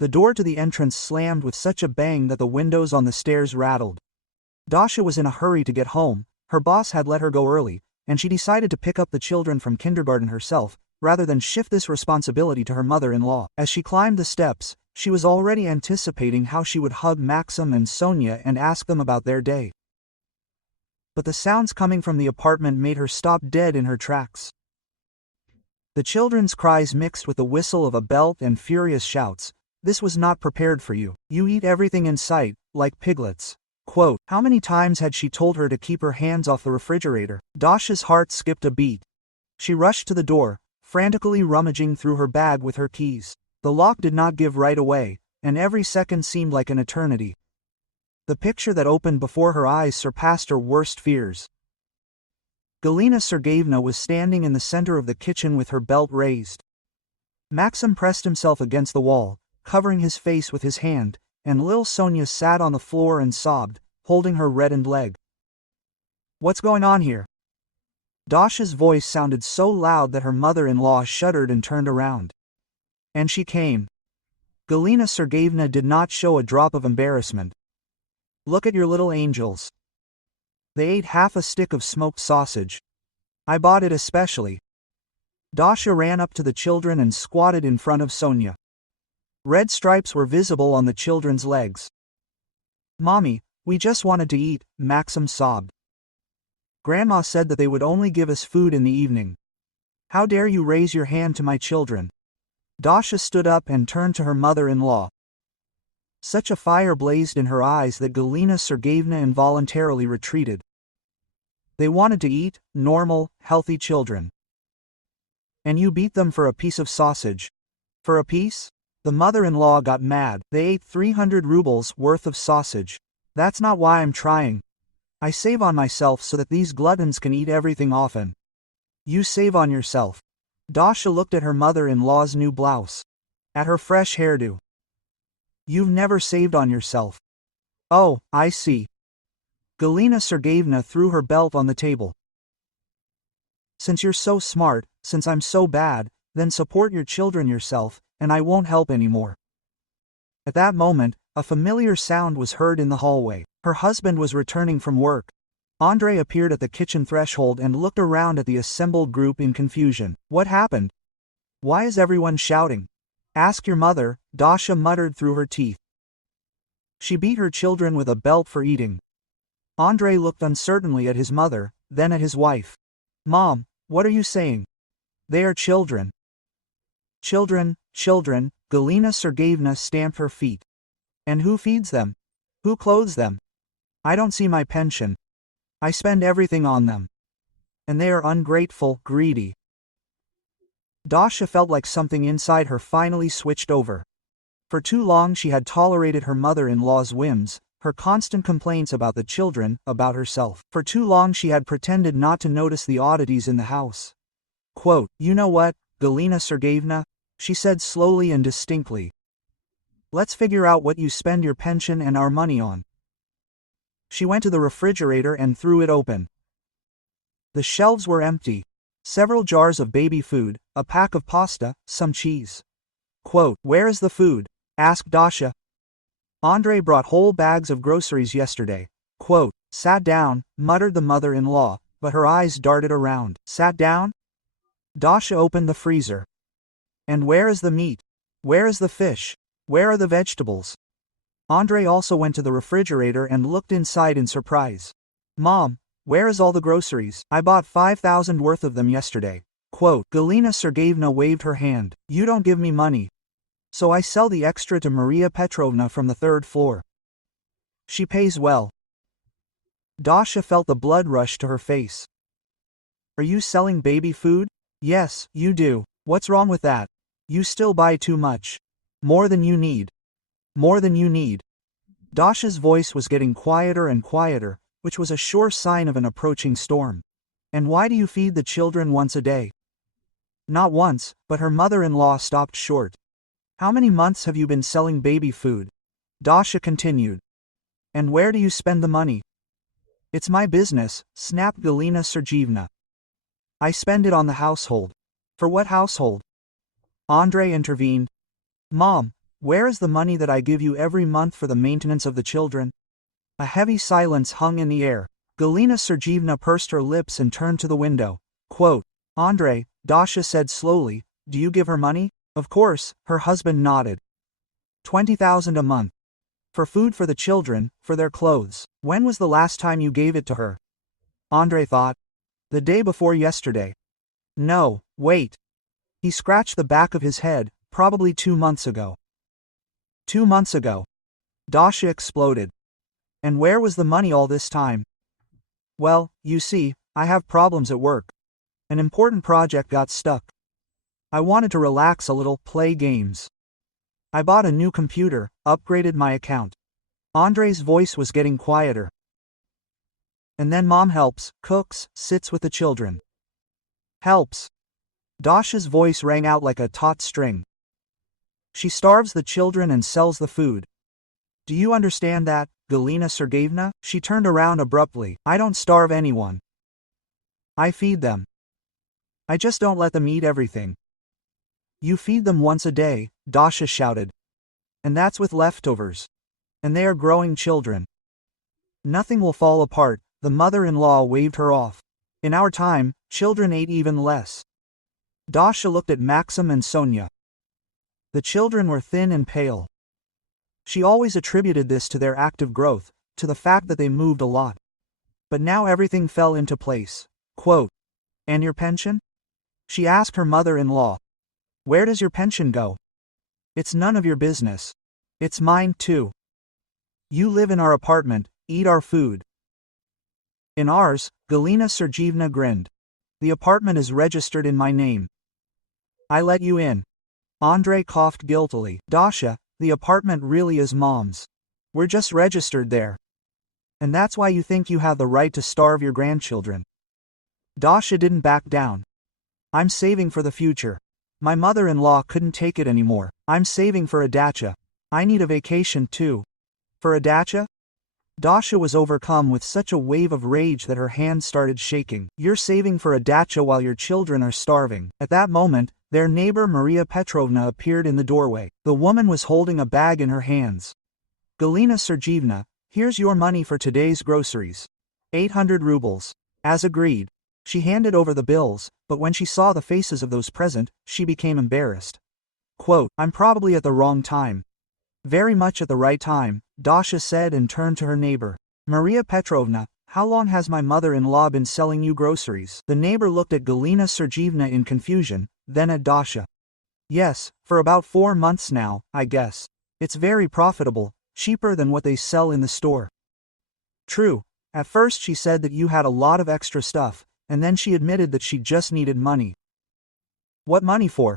The door to the entrance slammed with such a bang that the windows on the stairs rattled. Dasha was in a hurry to get home, her boss had let her go early, and she decided to pick up the children from kindergarten herself, rather than shift this responsibility to her mother-in-law. As she climbed the steps, she was already anticipating how she would hug Maxim and Sonia and ask them about their day. But the sounds coming from the apartment made her stop dead in her tracks. The children's cries mixed with the whistle of a belt and furious shouts. "This was not prepared for you. You eat everything in sight, like piglets." Quote, how many times had she told her to keep her hands off the refrigerator? Dasha's heart skipped a beat. She rushed to the door, frantically rummaging through her bag with her keys. The lock did not give right away, and every second seemed like an eternity. The picture that opened before her eyes surpassed her worst fears. Galina Sergeyevna was standing in the center of the kitchen with her belt raised. Maxim pressed himself against the wall, covering his face with his hand, and Lil Sonia sat on the floor and sobbed, holding her reddened leg. "What's going on here?" Dasha's voice sounded so loud that her mother-in-law shuddered and turned around. And she came. Galina Sergeyevna did not show a drop of embarrassment. "Look at your little angels. They ate half a stick of smoked sausage. I bought it especially." Dasha ran up to the children and squatted in front of Sonia. Red stripes were visible on the children's legs. "Mommy, we just wanted to eat," Maxim sobbed. "Grandma said that they would only give us food in the evening. How dare you raise your hand to my children?" Dasha stood up and turned to her mother-in-law. Such a fire blazed in her eyes that Galina Sergeyevna involuntarily retreated. They wanted to eat, normal, healthy children. And you beat them for a piece of sausage. For a piece? The mother-in-law got mad. They ate 300 rubles worth of sausage. That's not why I'm trying. I save on myself so that these gluttons can eat everything often. You save on yourself. Dasha looked at her mother-in-law's new blouse. At her fresh hairdo. You've never saved on yourself. Oh, I see. Galina Sergeyevna threw her belt on the table. Since you're so smart, since I'm so bad, then support your children yourself, and I won't help anymore. At that moment, a familiar sound was heard in the hallway. Her husband was returning from work. Andrei appeared at the kitchen threshold and looked around at the assembled group in confusion. What happened? Why is everyone shouting? Ask your mother, Dasha muttered through her teeth. She beat her children with a belt for eating. Andrei looked uncertainly at his mother, then at his wife. Mom, what are you saying? They are children. Children, children, Galina Sergeyevna stamped her feet. And who feeds them? Who clothes them? I don't see my pension. I spend everything on them. And they are ungrateful, greedy. Dasha felt like something inside her finally switched over. For too long she had tolerated her mother-in-law's whims, her constant complaints about the children, about herself. For too long she had pretended not to notice the oddities in the house. Quote, you know what, Galina Sergeyevna? She said slowly and distinctly. Let's figure out what you spend your pension and our money on. She went to the refrigerator and threw it open. The shelves were empty. Several jars of baby food, a pack of pasta, some cheese. Quote, where is the food? Asked Dasha. Andrei brought whole bags of groceries yesterday. Quote, sat down, muttered the mother-in-law, but her eyes darted around. Sat down? Dasha opened the freezer. And where is the meat? Where is the fish? Where are the vegetables? Andrei also went to the refrigerator and looked inside in surprise. Mom, where is all the groceries? I bought 5,000 worth of them yesterday. Quote, Galina Sergeyevna waved her hand. You don't give me money. So I sell the extra to Maria Petrovna from the third floor. She pays well. Dasha felt the blood rush to her face. Are you selling baby food? Yes, you do. What's wrong with that? You still buy too much. More than you need. More than you need. Dasha's voice was getting quieter and quieter, which was a sure sign of an approaching storm. And why do you feed the children once a day? Not once, but her mother-in-law stopped short. How many months have you been selling baby food? Dasha continued. And where do you spend the money? It's my business, snapped Galina Sergeyevna. I spend it on the household. For what household? Andrei intervened. Mom, Where is the money that I give you every month for the maintenance of the children? A heavy silence hung in the air. Galina Sergeevna pursed her lips and turned to the window. Quote, Andrei, Dasha said slowly, do you give her money? Of course, her husband nodded. 20,000 a month. For food for the children, for their clothes. When was the last time you gave it to her? Andrei thought. The day before yesterday. No, wait. He scratched the back of his head, probably 2 months ago. 2 months ago. Dasha exploded. And where was the money all this time? Well, you see, I have problems at work. An important project got stuck. I wanted to relax a little, play games. I bought a new computer, upgraded my account. Andrei's voice was getting quieter. And then mom helps, cooks, sits with the children. Helps. Dasha's voice rang out like a taut string. She starves the children and sells the food. Do you understand that, Galina Sergeevna? She turned around abruptly. I don't starve anyone. I feed them. I just don't let them eat everything. You feed them once a day, Dasha shouted. And that's with leftovers. And they are growing children. Nothing will fall apart, the mother-in-law waved her off. In our time, children ate even less. Dasha looked at Maxim and Sonia. The children were thin and pale. She always attributed this to their active growth, to the fact that they moved a lot. But now everything fell into place. Quote, and your pension? She asked her mother-in-law. Where does your pension go? It's none of your business. It's mine too. You live in our apartment, eat our food. In ours, Galina Sergeevna grinned. The apartment is registered in my name. I let you in. Andrei coughed guiltily. Dasha, the apartment really is mom's. We're just registered there. And that's why you think you have the right to starve your grandchildren. Dasha didn't back down. I'm saving for the future. My mother-in-law couldn't take it anymore. I'm saving for a dacha. I need a vacation too. For a dacha? Dasha was overcome with such a wave of rage that her hands started shaking. You're saving for a dacha while your children are starving. At that moment, their neighbor Maria Petrovna appeared in the doorway. The woman was holding a bag in her hands. Galina Sergeevna, here's your money for today's groceries. 800 rubles. As agreed. She handed over the bills, but when she saw the faces of those present, she became embarrassed. Quote, I'm probably at the wrong time. Very much at the right time, Dasha said and turned to her neighbor. Maria Petrovna, how long has my mother-in-law been selling you groceries? The neighbor looked at Galina Sergeevna in confusion, then at Dasha. Yes, for about 4 months now, I guess. It's very profitable, cheaper than what they sell in the store. True. At first she said that you had a lot of extra stuff, and then she admitted that she just needed money. What money for?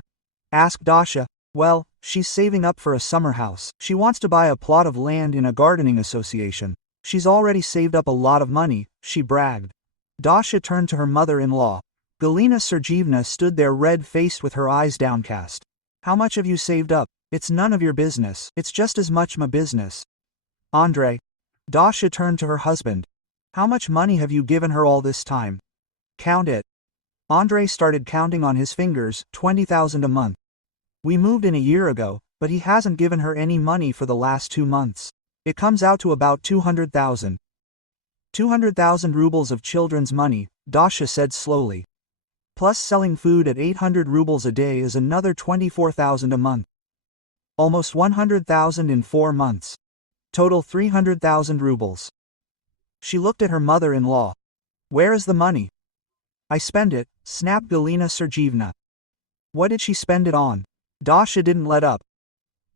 Asked Dasha. Well, she's saving up for a summer house. She wants to buy a plot of land in a gardening association. She's already saved up a lot of money, she bragged. Dasha turned to her mother-in-law. Galina Sergeevna stood there red-faced with her eyes downcast. How much have you saved up? It's none of your business. It's just as much my business. Andrei. Dasha turned to her husband. How much money have you given her all this time? Count it. Andrei started counting on his fingers, 20,000 a month. We moved in a year ago, but he hasn't given her any money for the last 2 months. It comes out to about 200,000. 200,000 rubles of children's money, Dasha said slowly. Plus selling food at 800 rubles a day is another 24,000 a month. Almost 100,000 in 4 months. Total 300,000 rubles. She looked at her mother-in-law. Where is the money? I spend it, snapped Galina Sergeevna. What did she spend it on? Dasha didn't let up.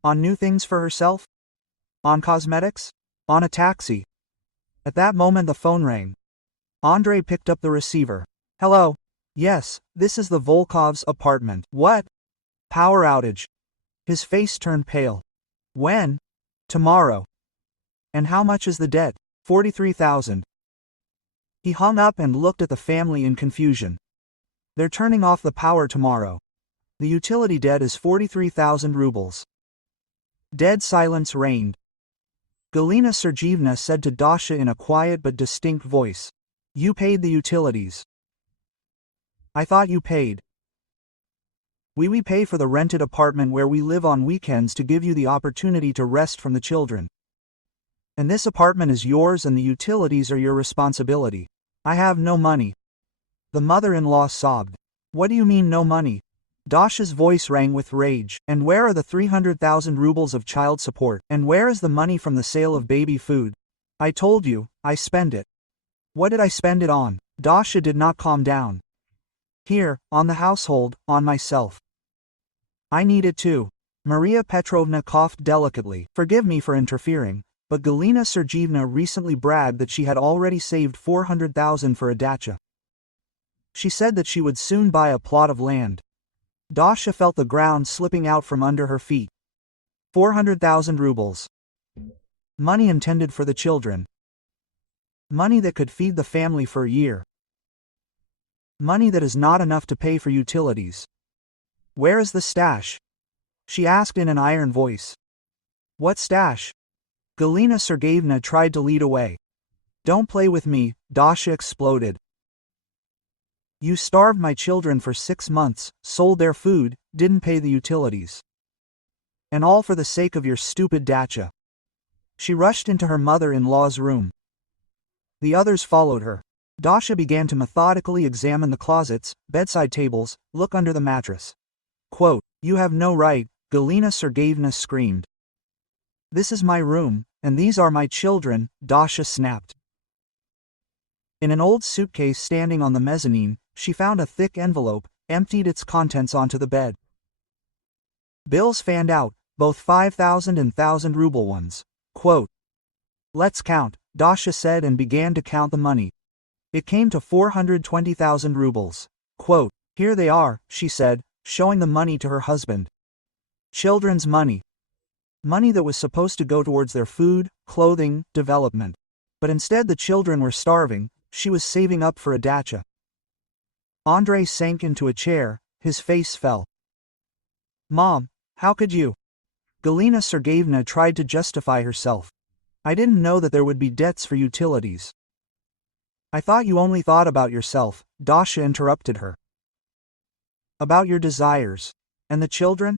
On new things for herself? On cosmetics? On a taxi? At that moment the phone rang. Andrei picked up the receiver. Hello? Yes, this is the Volkov's apartment. What? Power outage. His face turned pale. When? Tomorrow. And how much is the debt? 43,000. He hung up and looked at the family in confusion. They're turning off the power tomorrow. The utility debt is 43,000 rubles. Dead silence reigned. Galina Sergeevna said to Dasha in a quiet but distinct voice. You paid the utilities. I thought you paid. We pay for the rented apartment where we live on weekends to give you the opportunity to rest from the children. And this apartment is yours and the utilities are your responsibility. I have no money. The mother-in-law sobbed. What do you mean no money? Dasha's voice rang with rage. And where are the 300,000 rubles of child support? And where is the money from the sale of baby food? I told you, I spent it. What did I spend it on? Dasha did not calm down. Here, on the household, on myself. I need it too. Maria Petrovna coughed delicately. Forgive me for interfering, but Galina Sergeevna recently bragged that she had already saved 400,000 for a dacha. She said that she would soon buy a plot of land. Dasha felt the ground slipping out from under her feet. 400,000 rubles. Money intended for the children. Money that could feed the family for a year. Money that is not enough to pay for utilities. Where is the stash? She asked in an iron voice. What stash? Galina Sergeevna tried to lead away. Don't play with me, Dasha exploded. You starved my children for 6 months, sold their food, didn't pay the utilities. And all for the sake of your stupid dacha. She rushed into her mother-in-law's room. The others followed her. Dasha began to methodically examine the closets, bedside tables, look under the mattress. Quote, You have no right, Galina Sergeevna screamed. This is my room, and these are my children, Dasha snapped. In an old suitcase standing on the mezzanine, she found a thick envelope, emptied its contents onto the bed. Bills fanned out, both 5,000 and 1,000 ruble ones. Quote, Let's count, Dasha said and began to count the money. It came to 420,000 rubles. Quote, Here they are, she said, showing the money to her husband. Children's money. Money that was supposed to go towards their food, clothing, development. But instead the children were starving, she was saving up for a dacha. Andrei sank into a chair, his face fell. Mom, how could you? Galina Sergeevna tried to justify herself. I didn't know that there would be debts for utilities. I thought you only thought about yourself, Dasha interrupted her. About your desires. And the children?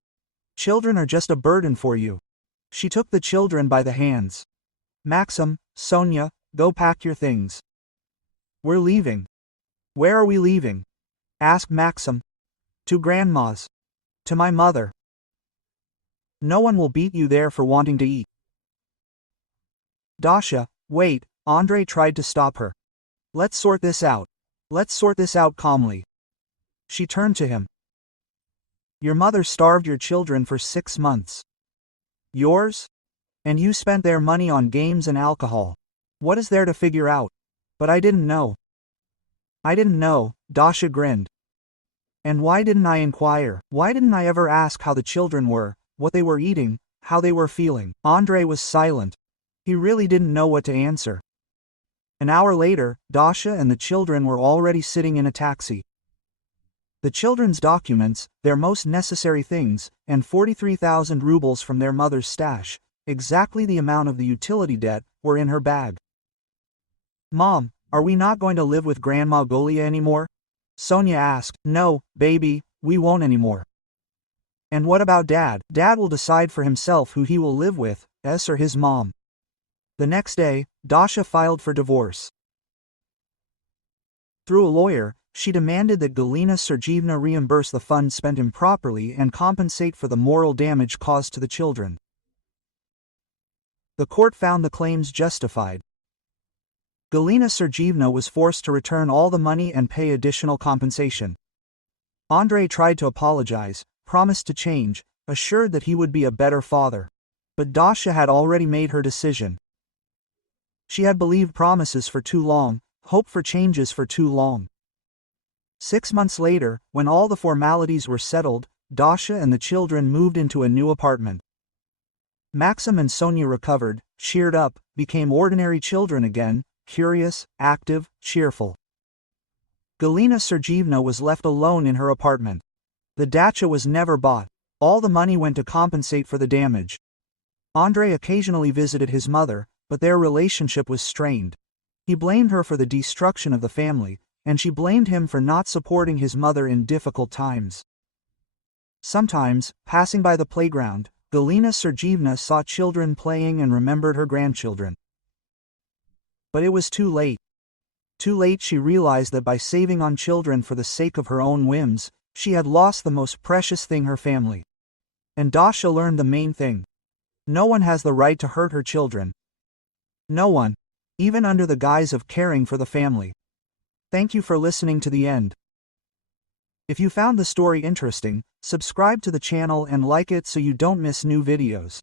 Children are just a burden for you. She took the children by the hands. Maxim, Sonia, go pack your things. We're leaving. Where are we leaving? Asked Maxim. To Grandma's. To my mother. No one will beat you there for wanting to eat. Dasha, wait, Andrei tried to stop her. Let's sort this out. Let's sort this out calmly. She turned to him. Your mother starved your children for 6 months. Yours? And you spent their money on games and alcohol. What is there to figure out? But I didn't know. I didn't know, Dasha grinned. And why didn't I inquire? Why didn't I ever ask how the children were, what they were eating, how they were feeling? Andrei was silent. He really didn't know what to answer. An hour later, Dasha and the children were already sitting in a taxi. The children's documents, their most necessary things, and 43,000 rubles from their mother's stash, exactly the amount of the utility debt, were in her bag. Mom, are we not going to live with Grandma Golia anymore? Sonia asked. No, baby, we won't anymore. And what about Dad? Dad will decide for himself who he will live with, us or his mom. The next day, Dasha filed for divorce. Through a lawyer, she demanded that Galina Sergeevna reimburse the funds spent improperly and compensate for the moral damage caused to the children. The court found the claims justified. Galina Sergeevna was forced to return all the money and pay additional compensation. Andrei tried to apologize, promised to change, assured that he would be a better father. But Dasha had already made her decision. She had believed promises for too long, hoped for changes for too long. 6 months later, when all the formalities were settled, Dasha and the children moved into a new apartment. Maxim and Sonia recovered, cheered up, became ordinary children again, curious, active, cheerful. Galina Sergeevna was left alone in her apartment. The dacha was never bought. All the money went to compensate for the damage. Andrei occasionally visited his mother, but their relationship was strained. He blamed her for the destruction of the family, and she blamed him for not supporting his mother in difficult times. Sometimes, passing by the playground, Galina Sergeevna saw children playing and remembered her grandchildren. But it was too late. Too late she realized that by saving on children for the sake of her own whims, she had lost the most precious thing, her family. And Dasha learned the main thing. No one has the right to hurt her children. No one, even under the guise of caring for the family. Thank you for listening to the end. If you found the story interesting, subscribe to the channel and like it so you don't miss new videos.